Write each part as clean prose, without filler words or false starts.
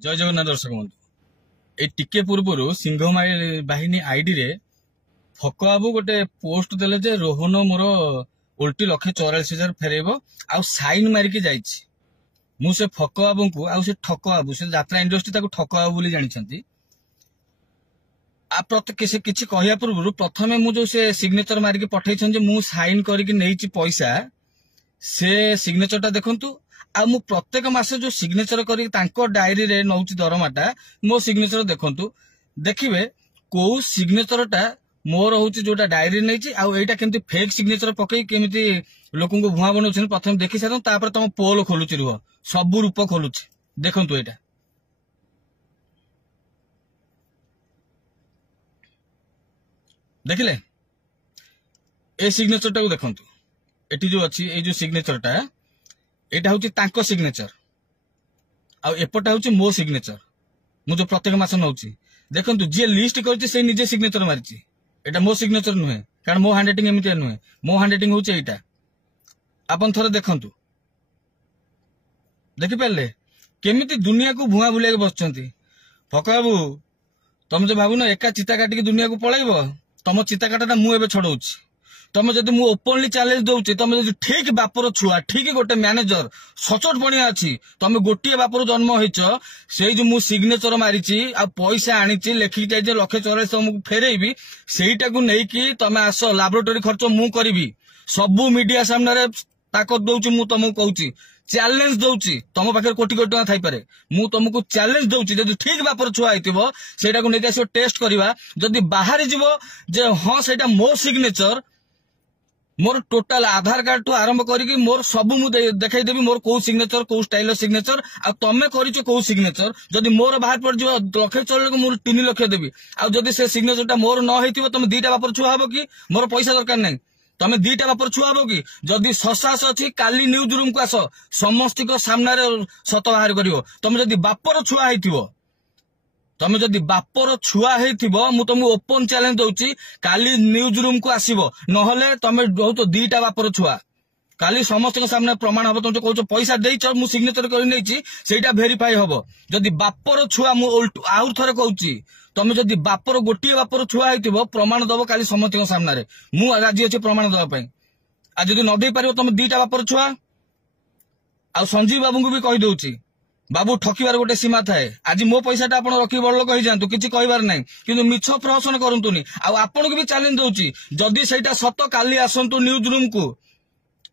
जय जगन्नाथ दर्शक बंधु टिके पूर्व सिंह बाहिनी आईडी रे फक बाबू गोटे पोस्ट देले जे रोहन मोर उल्टी 1,44,000 फेरेब आउ साइन मारिकी जाइछि मु से फक बाबू को आउ से ठक बाबू से यात्रा इंडस्ट्री ताको ठक बाबू बोली जानिछंती आ किछि कहया पूर्व प्रथमे मु जो से सिग्नेचर मारिकी पठैछन जे मु साइन करिकी नेइछि पैसा से सिग्नेचर टा देखंतु आ मु प्रत्येक मासे जो सिग्नेचर करी तांको डायरी रे नौची दरमाटा मो सिग्नेचर देखंतु देखिबे को सिग्नेचर टा मोर होची जोटा डायरी नेछि आ एटा केमती फेक सिग्नेचर पकई केमती लोकन को भुआ बनौछन प्रथम देखि सारन तापर तम पोल खोलुची रुह सब रूप खोलुची देखंतु एटा देखिले ए सिग्नेचर टा को देखंतु एटी जो अछि ए जो सिग्नेचर टा एटा होची तांको सिग्नेचर आ एपटा होची मो सिग्नेचर मु जो प्रत्येक मास नौची देखंतु जे लिस्ट करछि से निजे सिग्नेचर मारिछि एटा मो सिग्नेचर नुहे कारण मो हैंडराइटिंग एमिति नुहे मो हैंडराइटिंग होची एटा आपन थोड़े देखंतु देखि परले केमिति दुनिया को भुआ बुले बसचंती फकाबू तुम जो भाबु न एका चिता काटी दुनिया को पळाइबो तम चिता काटाटा मु एबे छडौछि तुम जदि मु ओपनली चैलेंज दउछि तुम जदि ठीक बापर छुआ ठीक गोटे मैनेजर सचोट बनिया अछि तुम गोटे बापर जन्म होइछ सेई जो मु सिग्नेचर मारिछि आ पैसा आनिछि लेखि जाय जे 1,44,000 तुमको फेरेइबी सेईटा को नै कि तुम आस लैबोरेटरी खर्च मु करिवि सब मीडिया सामने रे ताकत दउछि मु तुमको कहूछि चैलेंज दउछि तुम पाखे कोटी कोटी टका थाई पारे मु तुमको चैलेंज दउछि जदि ठीक बापर छुआ आइतिबो सेटा को नै आसो टेस्ट करबा जदि बाहर जिवो जे हां सेटा मो सिग्नेचर मोर टोटाल आधार कार्ड टू आरंभ करिक मोर सब मु देखाई देबी मोर को सिग्नेचर को स्टाइल सिग्नेचर आ तमे करिचो को सिग्नेचर जदि मोर बाहर पड़ जिवो 1,44,000 मोर 3 लाख देबी आ जदि से सिग्नेचर टा मोर न हेतिबो तमे दीटा बापर छुआ हबो कि मोर पैसा दरकार नै तमे दीटा बापर छुआ हबो कि जदि ससास अछि काली न्यूज रूम को आसो समस्त को सामने रे सत बाहर करिवो तमे जदि बापर छुआ हेतिबो तमे जदि बापर छुआ हेतिबो मु तुमको ओपन चैलेंज दउछि काली न्यूज रूम को आसीबो नहले तमे बहुत दीटा बापर छुआ काली समस्त के सामने प्रमाण हबो तुम कहछो पैसा देइछ मु सिग्नेचर करि नैछि सेटा वेरीफाई हबो जदि बापर छुआ मु आउर थरे कहउछि तमे जदि बापर गोटी बापर छुआ हेतिबो प्रमाण दबो काली समस्त के सामने रे मु राजी अछि प्रमाण दबा पई आ जदि न देइ पारिबो तमे दीटा बापर छुआ आ संजीव बाबू को भी कहि दउछि बाबू ठकिबार गोटे सीमा थाए आज मो पैसाटा आपण रखी बड़ लोक कहि जानतु किछि कहबार नै किंतु मिछ प्रहसन करंतुनी आ आपण को भी चैलेंज दउछि जदि सेटा सत काली आसंतु न्यूज रूम को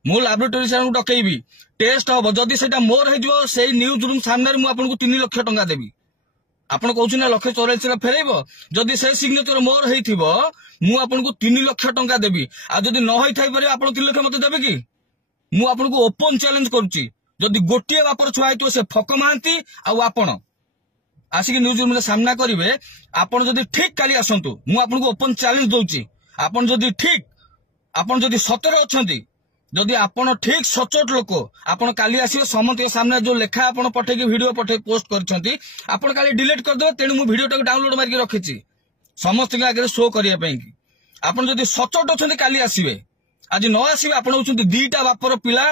मु लैबोरेटरी सार को डकैबी टेस्ट हबो जदि सेटा मोर हे जो सेई न्यूज रूम सामने रे मु आपण को 3 लाख टका देबी आपण कहउछि ना 1,44,000 फेरेइबो जदि से सिग्नेचर मोर हेथिबो मु आपण को 3 लाख टका देबी आ जदि न होई थाई पारे आपण 3 लाख मते देबे कि मु आपण को ओपन चैलेंज करूछि जदि गोटे बापर छुआ तो से फक महांती आपण आसिक न्यूज रूम सामना करेंगे आपण जदि ठीक काली आसतु मु आपन को ओपन चैलेंज दउछि आपण जदि ठीक आपण जदि सतरे अछंती जदि आपण ठीक सचोट लोक आपण काली आसी समस्त के सामने जो लेखा आपण पठे वीडियो पठे पोस्ट करछंती आपण काली डिलीट कर देबे तेनु मु वीडियो टाको डाउनलोड मार के रखिछि समस्त के आगे शो करिया पई कि आपण जदि सचोट अछंती काली आसीबे आज न आसीबे आपण होछंती दीटा बापर पिला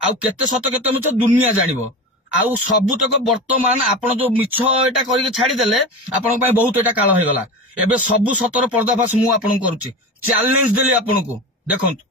आउ केते सत केते मिछ दुनिया जानिबो आउ सबुतक वर्तमान आपण जो मिछ एटा करिके छाडी देले आपण पय बहुत एटा काल होय गला एबे सब सतर पर्दाफाश मु आपण करूची चैलेंज देली आपण को देखंतु।